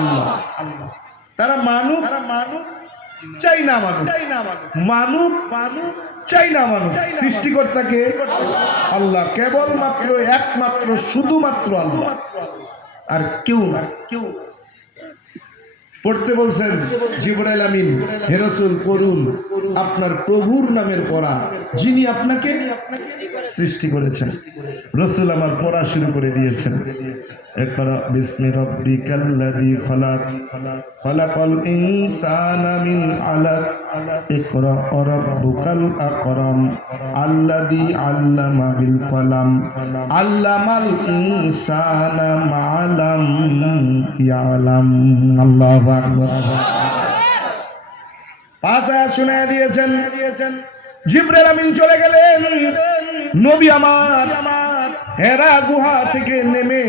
আল্লাহ। তারা মানুষ চাই না, মানুষ চাই না, মানুষ সৃষ্টিকর্তাকে আল্লাহ, কেবলমাত্র একমাত্র শুধুমাত্র আল্লাহ, আর কেউ না। পড়তে বলছেন জিবরাইল আমিন, হে রাসূল পড়ুন আপনার প্রভুর নামের পড়া, যিনি আপনাকে সৃষ্টি করেছেন। রাসূল আমার পড়া শুরু করে দিয়েছেন। ইকরা বিসমি রাব্বিকাল্লাযী খালাক, খালাকাল ইনসানা মিন আলাক, ইকরা রাব্বুকাল আকরাম, আল্লাযী আল্লামা বিল কলাম, আল্লামাল ইনসানা মা লাম ইয়ালাম। আল্লাহু আকবার। পাঁচ আয়াত শুনিয়ে দিয়েছেন। জিবরাইল আমিন চলে গেলেন। নবী আমার হেরা গুহা থেকে নেমে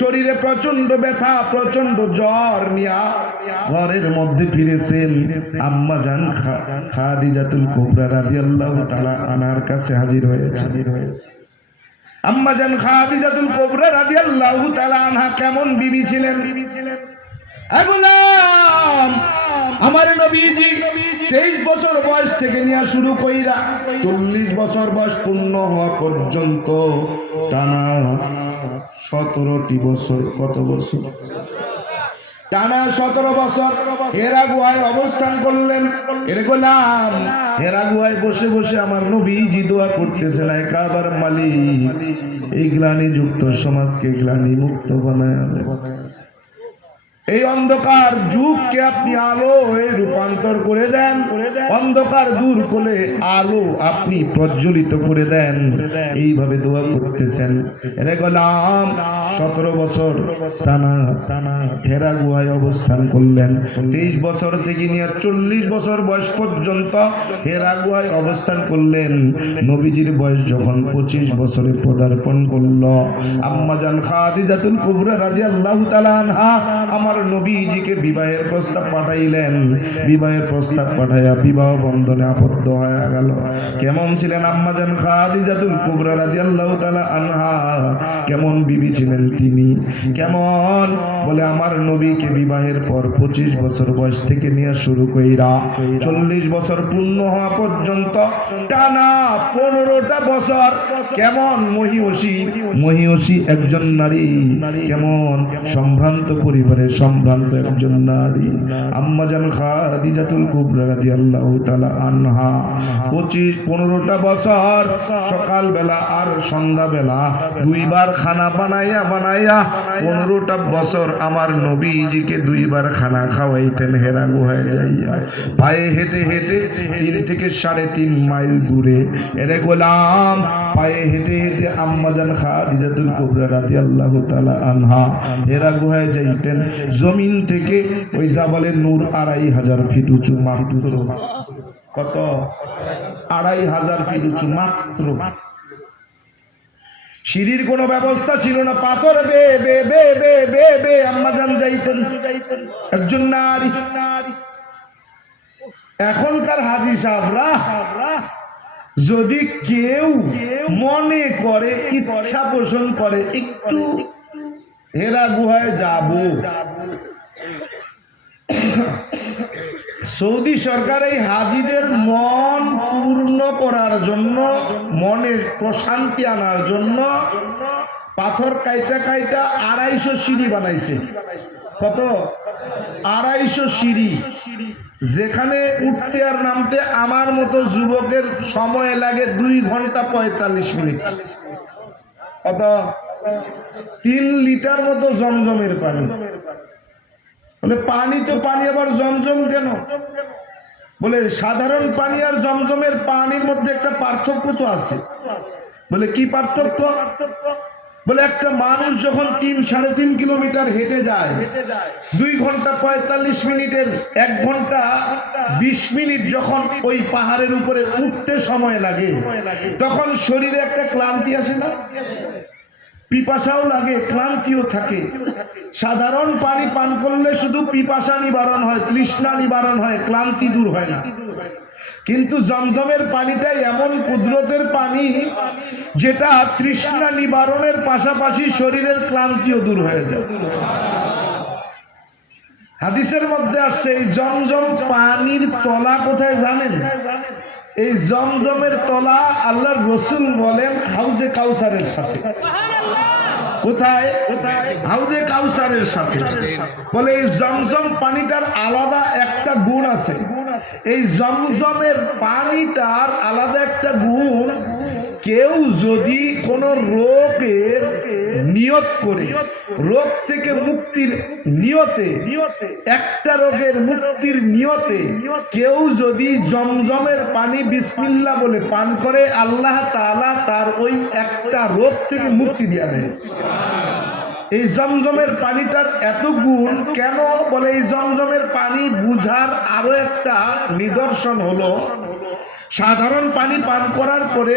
শরীরে প্রচন্ড ব্যথা, প্রচন্ড জ্বর নিয়া ঘরের মধ্যে ফিরেছেন। আম্মা জান খাদিজাতুল কুবরা রাদিয়াল্লাহু তাআলা আনহার কাছে হাজির হয়েছে। আম্মা জান খাদিজাতুল কুবরা রাদিয়াল্লাহু তাআলা আনহা কেমন বিবি ছিলেন? আমার নবীজি 23 বছর বয়স থেকে নিয়ে শুরু কইরা 40 বছর বয়স পূর্ণ হওয়া পর্যন্ত টানা 17টি বছর, কত বছর? টানা 17 বছর হেরা গুহায় অবস্থান করলেন। এর গোলাম হেরা গুহায় বসে বসে আমার নবীজি দোয়া করতেছেন, আয় কাবার মালিক, এই গ্লানি যুক্ত সমাজকে গ্লানি মুক্ত বানায় দেন। এই অন্ধকার যুগকে আপনি আলো হয়ে রূপান্তর করে দেন, অন্ধকার দূর করে আলো আপনি প্রজ্বলিত করে দেন। এইভাবে দোয়া করতেছেন। এরে গোলাম 17 বছর টানা হেরা গুহায় অবস্থান করলেন। 23 বছর থেকে নিয়ে 40 বছর বয়স পর্যন্ত হেরা গুহায় অবস্থান করলেন। নবীজির বয়স যখন 25 বছরে পদার্পণ করল, আম্মা জান খাদিজাতুল কুবরা রাদিয়াল্লাহু তাআলা আনহা আমার নবীজিকে বিবাহের প্রস্তাব পাঠাইলেন। বিবাহের প্রস্তাব পাঠাইয়া বিবাহ বন্ধনে আবদ্ধ হয়ে গেল। কেমন ছিলেন আম্মা জান খাদিজাতুল কুবরা রাদিয়াল্লাহু তাআলা আনহা? কেমন বিবি ছিলেন তিনি? কেমন বলে, আমার নবীকে বিবাহের পর 25 বছর বয়স থেকে নিয়ে শুরু কইরা 40 বছর পূর্ণ হওয়া পর্যন্ত টানা 15টা বছর কেমন মহিষী একজন নারী, কেমন সম্ভ্রান্ত পরিবারের সম্ভ্রান্ত একজন নারী আম্মা জান খাদিজাতুল কুবরা রাদিয়াল্লাহু তাআলা আনহা 15টা বছর সকাল বেলা আর সন্ধ্যা বেলা দুইবার খানা বানাইয়া 15টা বছর আমার নবীজিকে দুইবার খানা খাওয়াইতেন হেরা গুহায় যাইয়া, পায়ে হেঁটে হেঁটে 3 থেকে 3.5 মাইল দূরে। এরে গোলাম পায়ে হেঁটে হেঁটে আম্মা জান খাদিজাতুল কুবরা রাদিয়াল্লাহু তাআলা আনহা হেরা গুহায় যাইতেন। জমিন থেকে ওই জাবালের নূর 2500 ফিট উঁচু মাত্র। কত? 2500 ফিট উঁচু মাত্র। সিঁড়ির কোনো ব্যবস্থা ছিল না, পাথর বে বে বে বে বে বে আম্মা জান যাইতেন একজন নারী। এখনকার হাজী সাহেবরা যদি কেউ মনে করে, ইচ্ছা পোষণ করে একটু হেরা গুহায় যাব, সৌদি সরকার এই হাজিদের মন পূর্ণ করার জন্য, মনের প্রশান্তি আনার জন্য পাথর কাইটা 250 সিঁড়ি বানাইছে। কত? 250 সিঁড়ি, যেখানে উঠতে আর নামতে আমার মতো যুবকের সময় লাগে 2 ঘন্টা 45 মিনিট। কত? 3 লিটার মতো জমজমের পানি। বলে পানি তো পানি, আবার জমজম কেন? বলে সাধারণ পানি আর জমজমের পানির মধ্যে একটা পার্থক্য তো আছে। বলে কি পার্থক্য? বলে একটা মানুষ যখন 3-3.5 কিলোমিটার হেঁটে যায়, 2 ঘন্টা 45 মিনিটের 1 ঘন্টা 20 মিনিট যখন ওই পাহাড়ের উপরে উঠতে সময় লাগে, তখন শরীরে একটা ক্লান্তি আসে না? পিপাসাও লাগে, ক্লান্তিও থাকে। সাধারণ পানি পান করলে শুধু পিপাসা নিবারণ হয়, তৃষ্ণা নিবারণ হয়, ক্লান্তি দূর হয় না। কিন্তু জমজমের পানিটাই এমন কুদরতের পানি যেটা তৃষ্ণা নিবারণের পাশাপাশি শরীরের ক্লান্তিও দূর হয়ে যায়। হাদিসের মধ্যে আসছে এই জমজম পানির তলা কোথায় জানেন? এই জমজমের তলা আল্লাহর রাসূল বলেন হাউজে কাউসারের সাথে। কোথায়? হাউজে কাউসারের সাথে। বলে এই জমজম পানিটার আলাদা একটা গুণ আছে। এই জমজমের পানিটার আলাদা একটা গুণ, কেউ যদি কোনো রোগের নিয়ত করে, রোগ থেকে মুক্তির নিয়তে, একটা রোগের মুক্তির নিয়তে কেউ যদি জমজমের পানি বিসমিল্লাহ বলে পান করে, আল্লাহ তাআলা তার ওই একটা রোগ থেকে মুক্তি দিয়ে দেয়। এই জমজমের পানিটার এত গুণ কেন? বলে এই জমজমের পানি বুঝার আরো একটা নিদর্শন হলো, সাধারণ পানি পান করার পরে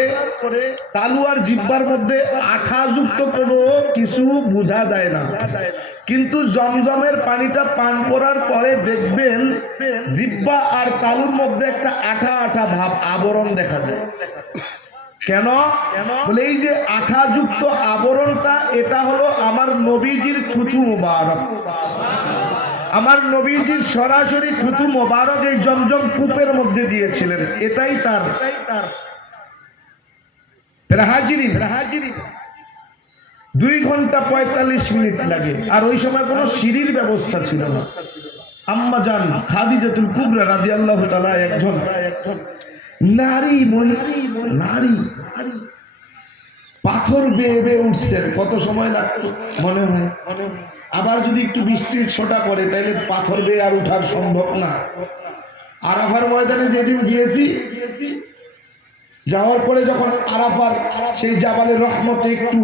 তালুয়ার জিহ্বার মধ্যে আঠাযুক্ত কোনো কিছু বোঝা যায় না, কিন্তু জমজমের পানিটা পান করার পরে দেখবেন জিহ্বা আর তালুর মধ্যে একটা আঠা আঠা ভাব, আবরণ দেখা যায়। কেন? বলে এই যে আঠাযুক্ত আবরণটা, এটা হলো আমার নবীজির থুথু মুবারক। আমার নবীজির সরাসরি থুথু মোবারক এই জমজম কূপের মধ্যে দিয়েছিলেন। এটাই তার হাজিরি। 2 ঘন্টা 45 মিনিট লাগে। আর ওই সময় কোনো সিঁড়ির ব্যবস্থা ছিল না। আম্মা জান খাদিজাতুল কুবরা রাদিয়াল্লাহু তাআলা একজন নারী, নারী পাথর বেয়ে বেয়ে উঠছেন। কত সময় লাগতো মনে হয়? আবার যদি একটু বৃষ্টির ছোটা পড়ে তাইলে পাথর বেয়ে আর উঠার সম্ভব না। আরাফার ময়দানে যেদিন গিয়েছি, যাওয়ার পরে যখন আরাফার সেই জাবালে রহমতে একটু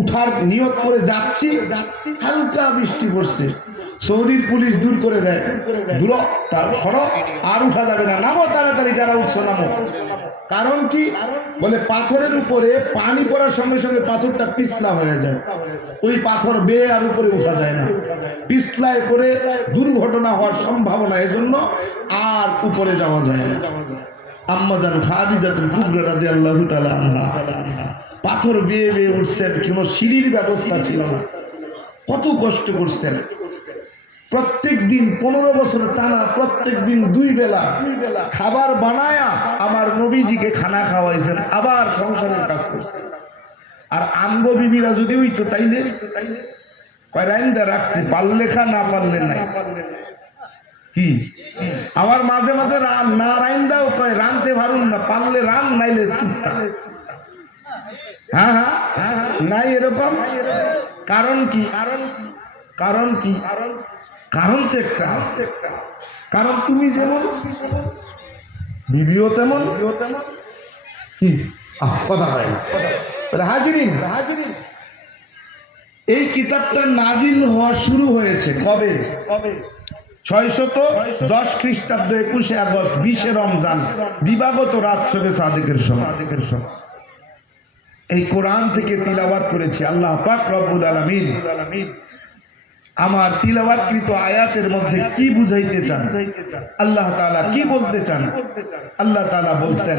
উঠার নিয়ত করে যাচ্ছি, হালকা বৃষ্টি পড়ছে। সৌদির পুলিশ দূর করে দেয়, দূর তার সড়ক আর উঠা যাবে না, নামো তাড়াতাড়ি, যারা উঠছো নামো। কারণ কি? বলে পাথরের উপরে পানি পড়ার সঙ্গে সঙ্গে পাথরটা পিছলা হয়ে যায়, ওই পাথর বেয়ে আর উপরে উঠা যায় না, পিছলায় পড়ে দুর্ঘটনা হওয়ার সম্ভাবনা, এজন্য আর উপরে যাওয়া যায় না। আম্মা জান খাদিজাতুল কুবরা রাদিয়াল্লাহু তাআলা আনহা পাথর বেয়ে বেয়ে উঠছেন, কোনো সিঁড়ির ব্যবস্থা ছিল না, কত কষ্ট করছেন। প্রত্যেক দিন 15 বছর টানা প্রত্যেক দিন 2 বেলা খাবার বানায়া আমার নবীজিকে খানা খাওয়াইছেন, আবার সংসারের কাজ করছেন। আর আম্ব বিবিরা যদি হইতো তাইলে কয় রাইন্দা রাখছি, পারলে খা, না পারলে নাই। কি আবার মাঝে মাঝে না রাইন্দাও কয় রানতে পারুন না, পারলে রান, নাইলে চুপটা। হ্যাঁ হ্যাঁ নাই এরকম। কারণ কি? কারণ কি? কারণ তো একটা আছে। কারণ তুমি যেমন বিবিও তেমন। কি কথা হয় না হাজিরিন? এই কিতাবটা নাজিল হওয়া শুরু হয়েছে কবে? 610 খ্রিস্টাব্দ 21 আগস্ট 20 রমজান দিবাগত রাত শবে সাদিকের সময় এই কোরআন থেকে তিলাওয়াত করেছি। আল্লাহ পাক রব্বুল আলামিন আমার তিলাওয়াতকৃত আয়াতের মধ্যে কি বুঝাইতে চান, আল্লাহ তাআলা কি বলতে চান? আল্লাহ তাআলা বলছেন